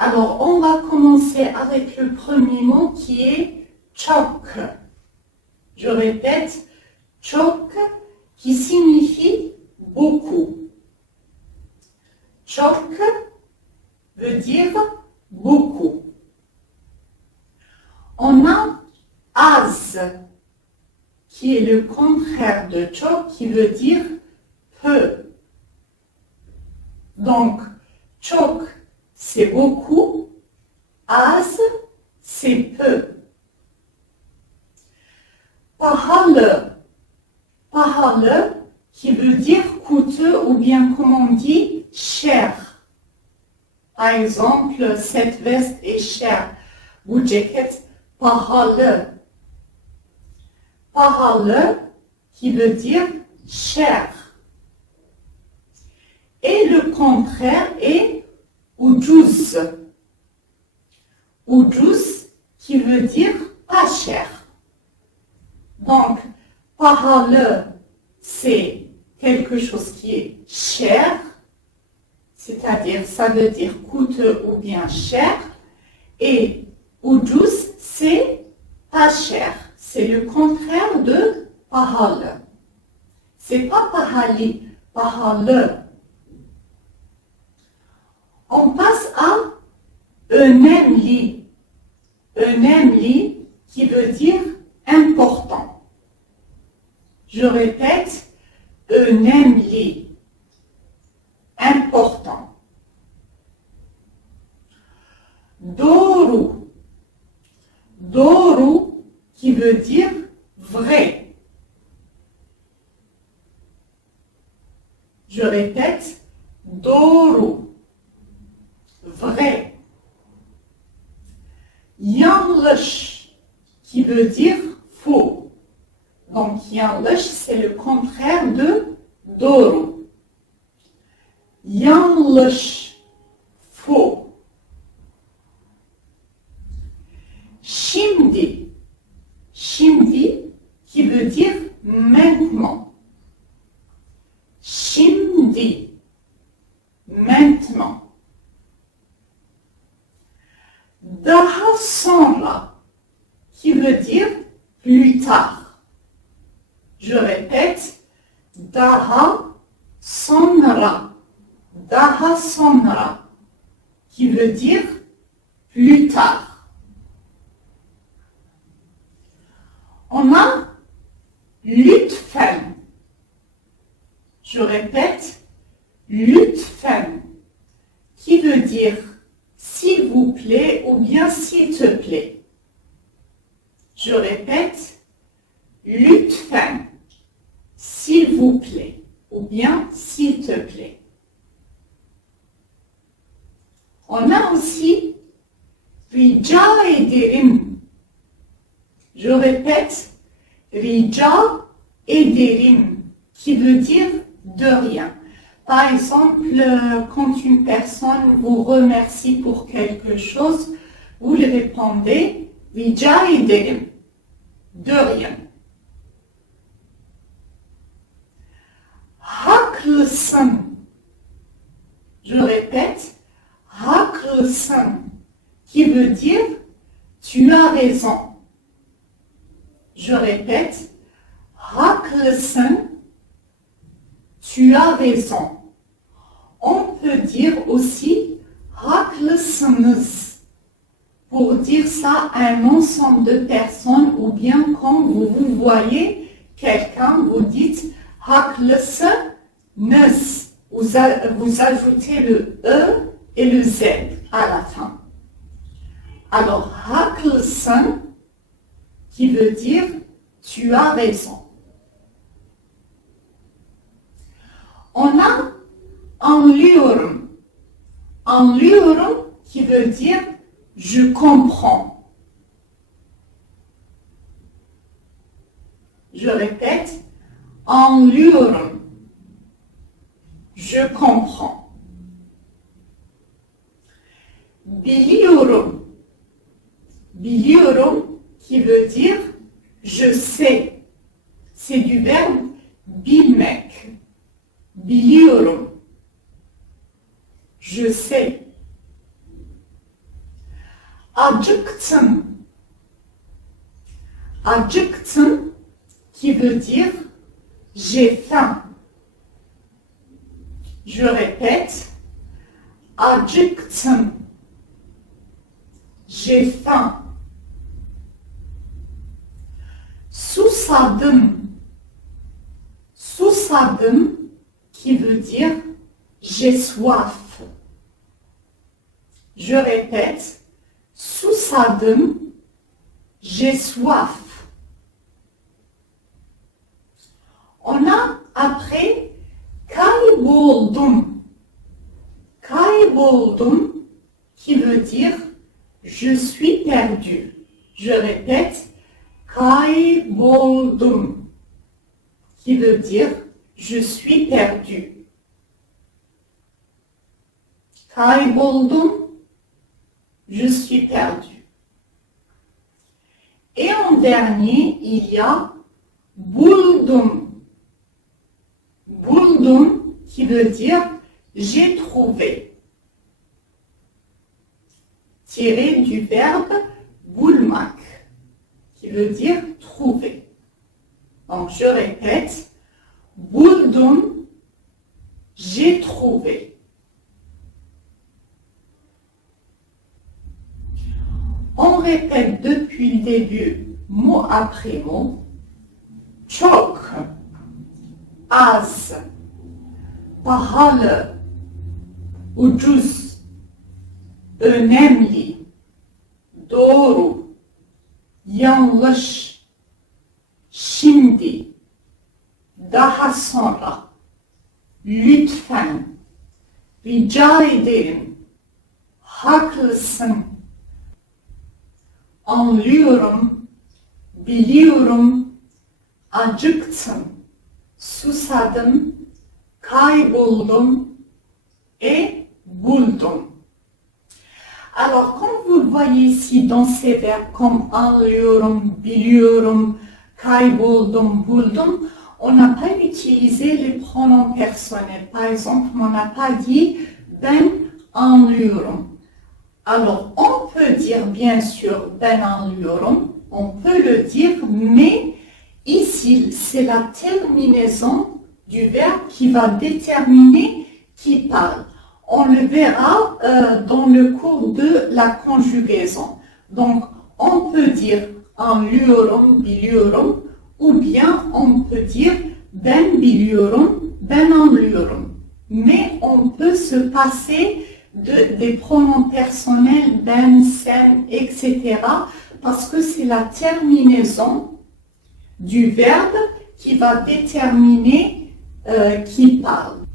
Alors, on va commencer avec le premier mot qui est çok. Je répète, çok qui signifie beaucoup. Çok veut dire beaucoup. On a az qui est le contraire de çok qui veut dire peu. Donc, çok c'est beaucoup, az c'est peu. Pahalı, pahalı qui veut dire coûteux ou bien comme on dit cher. Par exemple, cette veste est chère. Bu ceket pahalı. Pahalı qui veut dire cher. Et le contraire est ucuz. Ucuz qui veut dire pas cher. Donc, pahalı, c'est quelque chose qui est cher, c'est-à-dire ça veut dire coûteux ou bien cher, et ucuz, c'est pas cher. C'est le contraire de pahalı. C'est pas pahalı, pahalı. On passe à önemli. Önemli qui veut dire important. Je répète, önemli, important. Doğru. Doğru qui veut dire vrai. Je répète, doğru, vrai. Yanlış qui veut dire faux. Donc yanlış c'est le contraire de doğru. Yanlış, faux. Şimdi, şimdi qui veut dire maintenant. Şimdi, maintenant. Daha sonra qui veut dire plus tard. Je répète, daha sonra. Daha sonra qui veut dire plus tard. On a lütfen. Je répète, lütfen qui veut dire s'il vous plaît ou bien s'il te plaît. Je répète, lütfen, s'il vous plaît ou bien s'il te plaît. On a aussi rica ederim. Je répète, rica ederim qui veut dire de rien. Par exemple, quand une personne vous remercie pour quelque chose, vous lui répondez rica ederim, de rien. Haklısın. Je répète, haklısın qui veut dire tu as raison. Je répète, haklısın, tu as raison. On peut dire aussi haklısınız pour dire ça à un ensemble de personnes ou bien quand vous voyez quelqu'un, vous dites haklısınız. Vous ajoutez le E et le Z à la fin. Alors, haklısın qui veut dire tu as raison. On a anlıyorum. Anlıyorum qui veut dire je comprends. Je répète, anlıyorum. Je comprends. Biliyorum. Biliyorum qui veut dire je sais. C'est du verbe bilmek. Biliyorum. Je sais. acıktım. Acıktım qui veut dire j'ai faim. Je répète, acıktım. J'ai faim. Susadım. Susadım qui veut dire j'ai soif. Je répète, susadım, j'ai soif. On a après kayboldum. Kayboldum qui veut dire je suis perdu. Je répète, kayboldum qui veut dire je suis perdu. Kayboldum, je suis perdu. Et en dernier, il y a buldum. Buldum qui veut dire j'ai trouvé. Tiré du verbe bulmak qui veut dire trouver. Donc je répète, buldum, j'ai trouvé. On répète depuis le début, mot après mot. Çok, az, pahalı, ucuz, önemli, doğru, yanlış, şimdi, daha sonra, lütfen, rica ederim, haklısın, anlıyorum, biliyorum, acıktım, susadım, kayboldum et buldum. Alors, comme vous le voyez ici dans ces verbes comme anlıyorum, biliyorum, kayboldum, buldum, on n'a pas utilisé les pronoms personnels. Par exemple, on n'a pas dit ben anlıyorum. Alors, on peut dire bien sûr ben anlıyorum, on peut le dire, mais ici, c'est la terminaison du verbe qui va déterminer qui parle. On le verra dans le cours de la conjugaison. Donc, on peut dire anlıyorum, biliyorum, ou bien on peut dire ben biliyorum, ben anlıyorum. Mais on peut se passer des pronoms personnels, ben, sen, etc. parce que c'est la terminaison du verbe qui va déterminer qui parle.